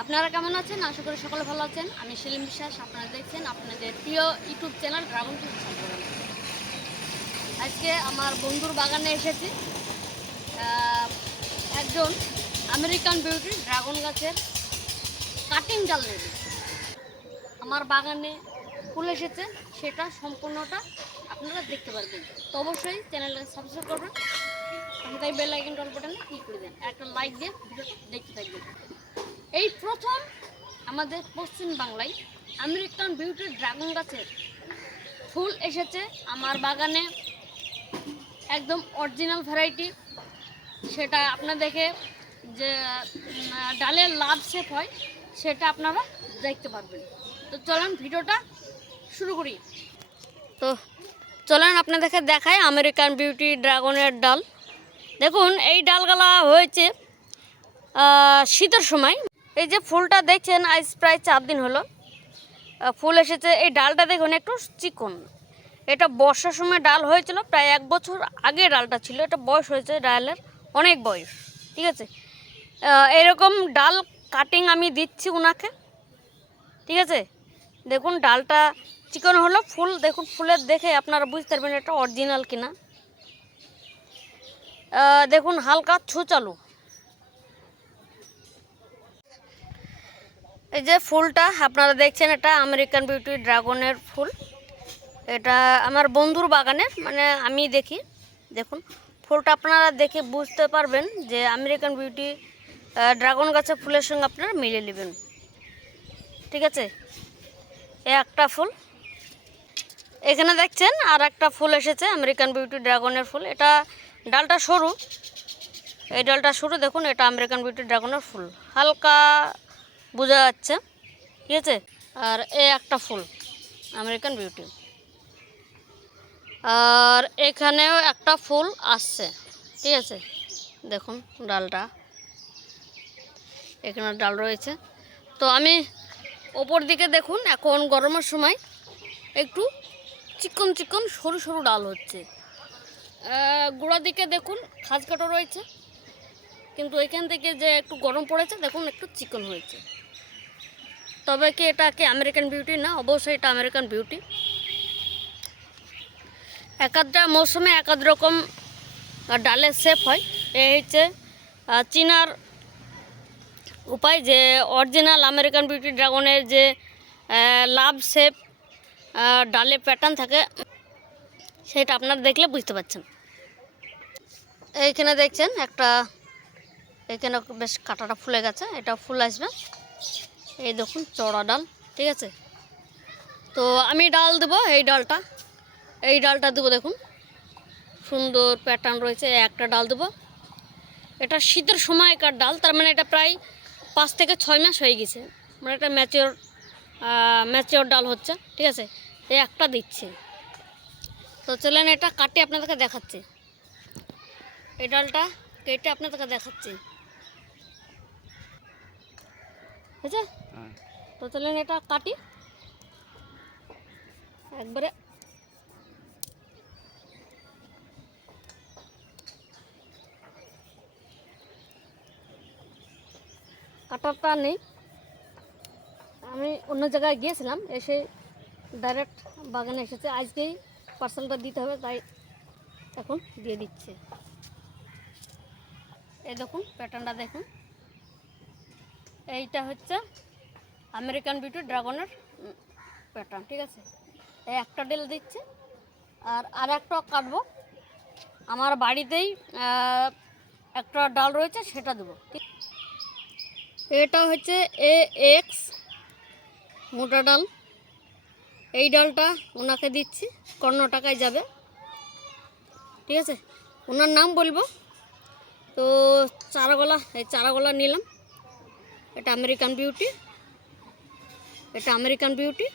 আপনারা কেমন আছেন? আশা করি সকলে ভালো আছেন। আমি সেলিম বিশ্বাস, আপনারা দেখছেন আপনাদের প্রিয় ইউটিউব চ্যানেল ড্রাগন আজকে আমার বন্ধুর বাগানে এসেছি। একজন আমেরিকান বিউটি ড্রাগন গাছের কাটিং জাল নেবে আমার বাগানে ফুল এসেছে, সেটা সম্পূর্ণটা আপনারা দেখতে পারবেন। তো অবশ্যই চ্যানেলটা সাবস্ক্রাইব করবেন। তাই বেল আইকন টল ক্লিক করে দেন একটা লাইক দিয়ে ভিডিওটা দেখতে থাকবেন। এই প্রথম আমাদের পশ্চিম বাংলায় আমেরিকান বিউটি ড্রাগন গাছের ফুল এসেছে আমার বাগানে। একদম অরিজিনাল ভ্যারাইটি সেটা আপনার দেখে যে ডালের লাভ শেপ হয়, সেটা আপনারা দেখতে পারবেন। তো চলেন ভিডিওটা শুরু করি। তো চলেন আপনাদেরকে দেখায় আমেরিকান বিউটি ড্রাগনের ডাল। দেখুন, এই ডালগুলা হয়েছে শীতের সময়। এই যে ফুলটা দেখছেন, আজ প্রায় চার দিন হলো। ফুল এসেছে। এই ডালটা দেখুন, একটু চিকন। এটা বর্ষার সময় ডাল হয়েছিল, প্রায় এক বছর আগে ডালটা ছিল। এটা বয়স হয়েছে ডালের অনেক বয়স, ঠিক আছে? এরকম ডাল কাটিং আমি দিচ্ছি ওনাকে ঠিক আছে? দেখুন, ডালটা চিকন হলো। ফুল দেখুন, ফুলের দেখে আপনারা বুঝতে পারবেন এটা অরিজিনাল কিনা। দেখুন, হালকা ছুচালু। এই যে ফুলটা, আপনারা দেখছেন এটা আমেরিকান বিউটি ড্রাগনের ফুল। এটা আমার বন্ধুর বাগানের মানে আমি দেখি, দেখুন। ফুলটা আপনারা দেখে বুঝতে পারবেন যে আমেরিকান বিউটি ড্রাগন গাছের ফুলের সঙ্গে আপনারা মিলে নেবেন। ঠিক আছে? এ একটা ফুল। এখানে দেখছেন আর একটা ফুল এসেছে, আমেরিকান বিউটি ড্রাগনের ফুল। এটা ডালটা সরু। এই ডালটা সরু, দেখুন, এটা আমেরিকান বিউটি ড্রাগনের ফুল। হালকা বোঝা যাচ্ছে, ঠিক আছে? আর এ একটা ফুল, আমেরিকান বিউটি। আর এখানেও একটা ফুল আসছে, ঠিক আছে? দেখুন ডালটা, এখানে ডাল রয়েছে। তো আমি ওপর দিকে দেখুন, এখন গরমের সময় একটু চিকন চিকন সরু সরু ডাল হচ্ছে। গোড়ার দিকে দেখুন খাজ কাটা রয়েছে, কিন্তু এখান থেকে যে একটু গরম পড়েছে, দেখুন একটু চিকন হয়েছে। তবে কি এটা কি আমেরিকান বিউটি না, অবশ্যই এটা আমেরিকান বিউটি একাধটা মৌসুমে একাধ রকম ডালের শেপ হয়। এই হচ্ছে চীনার উপায় যে অরিজিনাল আমেরিকান বিউটি ড্রাগনের যে লাভ শেপ ডালে প্যাটার্ন থাকে, সেটা আপনারা দেখলে বুঝতে পারছেন। এইখানে দেখছেন একটা, এখানে বেশ কাটাটা ফুলে গেছে, এটা ফুল আসবে। এই দেখুন, চড়া ডাল, ঠিক আছে? তো আমি ডাল দেবো এই ডালটা। এই ডালটা দেবো দেখুন, সুন্দর প্যাটার্ন রয়েছে, একটা ডাল দেবো। এটা শীতের সময়কার ডাল, তার মানে এটা প্রায় পাঁচ থেকে ছয় মাস হয়ে গেছে। মানে এটা ম্যাচিওর ম্যাচিওর ডাল হচ্ছে, ঠিক আছে? এই একটা দিচ্ছে। তো চলেন এটা কাটে আপনাদেরকে দেখাচ্ছি। এই ডালটা কেটে আপনাদেরকে দেখাচ্ছি। বুঝছে তো চলেন এটা কাটি। একবারে। কাটারটা নেই। আমি অন্য জায়গায় গিয়েছিলাম এসে ডাইরেক্ট বাগানে এসেছে। আজকেই পার্সেলটা দিতে হবে তাই এখন দিয়ে দিচ্ছে। এই দেখুন প্যাটার্নটা দেখুন। এইটা হচ্ছে আমেরিকান বিউটি ড্রাগনের প্যাটার্ন, ঠিক আছে? এই একটা ডেল দিচ্ছে, আর আর একটা কাটবো। আমার বাড়িতেই একটা ডাল রয়েছে, সেটা দেবো। এটা হচ্ছে এ এক্স মোটা ডাল। এই ডালটা ওনাকে দিচ্ছি কর্ণ টাকায় যাবে। ঠিক আছে? ওনার নাম বলব? তো চারাগোলা, এই চারাগোলা নিলাম। এটা আমেরিকান বিউটি এটা আমেরিকান বিউটি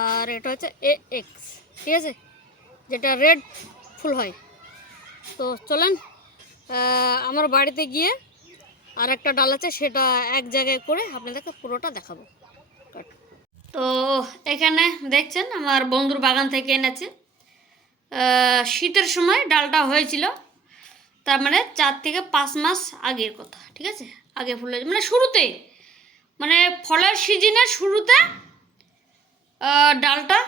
আর এটা হচ্ছে এ এক্স ঠিক আছে? যেটা রেড ফুল হয়। তো চলেন আমার বাড়িতে গিয়ে আর একটা ডাল আছে, সেটা এক জায়গায় করে আপনাদেরকে পুরোটা দেখাবো। তো এখানে দেখছেন, আমার বন্ধুর বাগান থেকে এনেছে। শীতের সময় ডালটা হয়েছিল, তার মানে চার থেকে পাঁচ মাস আগের কথা, ঠিক আছে? আগে ফুল মানে শুরুতে মানে ফলের সিজনের শুরুতে ডালটা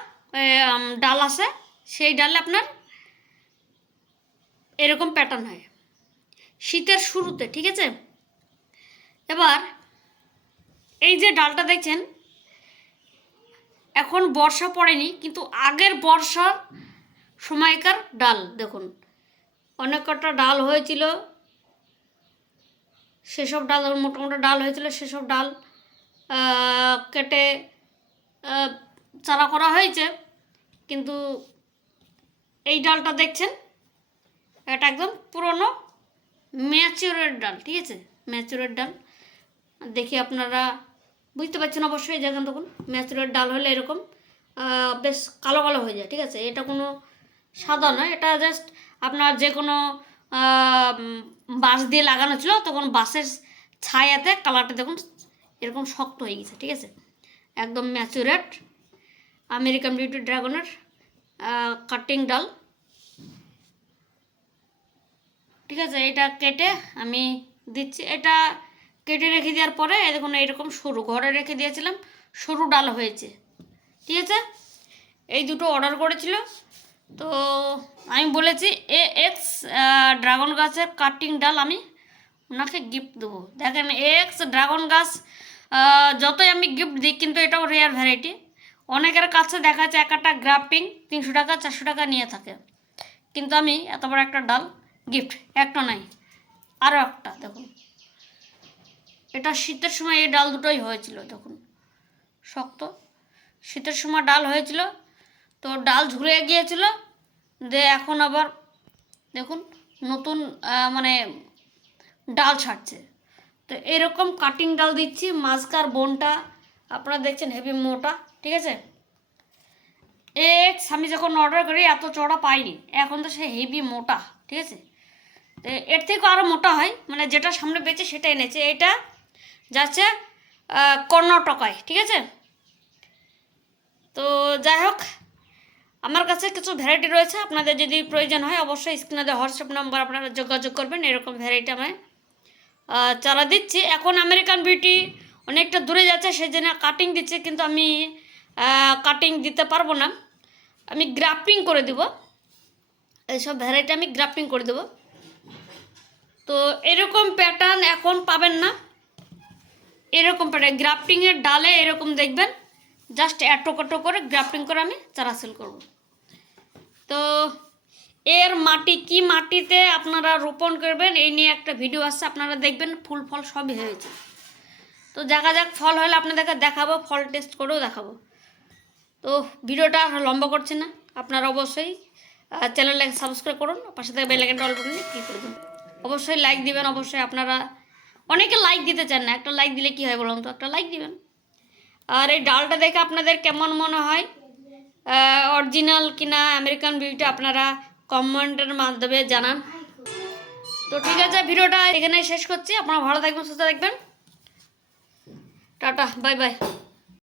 ডাল আছে, সেই ডালে আপনার এরকম প্যাটার্ন হয়। শীতের শুরুতে, ঠিক আছে? এবার এই যে ডালটা দেখছেন, এখন বর্ষা পড়েনি, কিন্তু আগের বর্ষার সময়কার ডাল, দেখুন। অনেক কটা ডাল হয়েছিল, সেসব ডাল মোটা মোটা ডাল হয়েছিল, সেসব ডাল কেটে চারা করা হয়েছে। কিন্তু এই ডালটা দেখছেন? এটা একদম পুরনো ম্যাচিওরের ডাল, ঠিক আছে? ম্যাচিওরের ডাল। দেখি আপনারা, বুঝতে পারছেন অবশ্যই, দেখেন তখন ম্যাচিওরের ডাল হলে এরকম বেশ কালো কালো হয়ে যায়, ঠিক আছে? এটা কোনো সাদা নয়, এটা জাস্ট আপনার যে কোনো বাঁশ দিয়ে লাগানো ছিল, তখন বাঁশের ছায়াতে কালারটা দেখুন এরকম শক্ত হয়ে গেছে, ঠিক আছে? একদম ম্যাচুরেট। আমেরিকান বিউটি ড্রাগনের কাটিং ডাল। ঠিক আছে, এটা কেটে আমি দিচ্ছি। এটা কেটে রেখে দেওয়ার পরে দেখুন, এইরকম সরু, ঘরে রেখে দিয়েছিলাম, সরু ডাল হয়েছে। ঠিক আছে? এই দুটো অর্ডার করেছিল। তো আমি বলেছি, এ এক্স ড্রাগন গাছের কাটিং ডাল আমি ওনাকে গিফট দেবো। দেখেন এক্স, ড্রাগন গাছ যতই আমি গিফট দিই, কিন্তু এটাও রেয়ার ভ্যারাইটি অনেকের কাছে দেখা যাচ্ছে এক একটা গ্রাফটিং তিনশো টাকা, চারশো টাকা নিয়ে থাকে। কিন্তু আমি এত বড় একটা ডাল গিফট একটা নাই। আরও একটা, দেখুন। এটা শীতের সময় এই ডাল দুটোই হয়েছিল, দেখুন। শক্ত। শীতের সময় ডাল হয়েছিল, তো ডাল ঝুলে গিয়েছিল। দিয়ে এখন আবার, দেখুন, নতুন মানে ডাল ছাড়ছে। তো এরকম কাটিং ডাল দিচ্ছি মাঝকার বোনটা আপনারা দেখছেন হেভি মোটা, ঠিক আছে? এক্স আমি যখন অর্ডার করি, এত চড়া পাইনি, এখন তো সে হেভি মোটা, ঠিক আছে? তো এর থেকেও আরও মোটা হয় মানে যেটা সামনে বেঁচে সেটা এনেছে, এটা যাচ্ছে কর্ণাটকায়, ঠিক আছে? তো যাই হোক, আমার কাছে কিছু ভ্যারাইটি রয়েছে, আপনাদের যদি প্রয়োজন হয়, অবশ্যই স্ক্রিনে হোয়াটসঅ্যাপ নাম্বার আপনারা যোগাযোগ করবেন, এরকম ভ্যারাইটি আমি চারা দিচ্ছি। এখন আমেরিকান বিউটি অনেকটা দূরে যাচ্ছে সেই জন্য কাটিং দিচ্ছে, কিন্তু আমি কাটিং দিতে পারব না। আমি গ্রাফটিং করে দেব। এইসব ভ্যারাইটি আমি গ্রাফটিং করে দেব। তো এরকম প্যাটার্ন এখন পাবেন না। এরকম প্যাটার্ন গ্রাফটিংয়ের ডালে এরকম দেখবেন জাস্ট এটো করে গ্রাফটিং করে আমি চারা সেল করব। তো এর মাটি, কি মাটিতে আপনারা রোপণ করবেন, এই নিয়ে একটা ভিডিও আসছে আপনারা দেখবেন, ফুল ফল সবই হয়েছে। তো দেখা যাক, ফল হলে আপনাদেরকে দেখাবো, ফল টেস্ট করেও দেখাবো। তো ভিডিওটা আর লম্বা করছে না, আপনারা অবশ্যই চ্যানেলটাকে সাবস্ক্রাইব করুন, পাশে থেকে বেল আইকনটা অল করে ক্লিক করে দিন। অবশ্যই লাইক দিবেন, অবশ্যই আপনারা, অনেকে লাইক দিতে চান না, একটা লাইক দিলে কী হয় বলুন তো, একটা লাইক দিবেন। আর এই ডালটা দেখে আপনাদের কেমন মনে হয়? অরিজিনাল কিনা আমেরিকান বিউটি আপনারা কমেন্টের মাধ্যমে জানান। তো ঠিক আছে, ভিডিওটা এখানে শেষ করছি। আপনারা ভালো থাকবেন, সুস্থ থাকবেন। Tata, bye bye.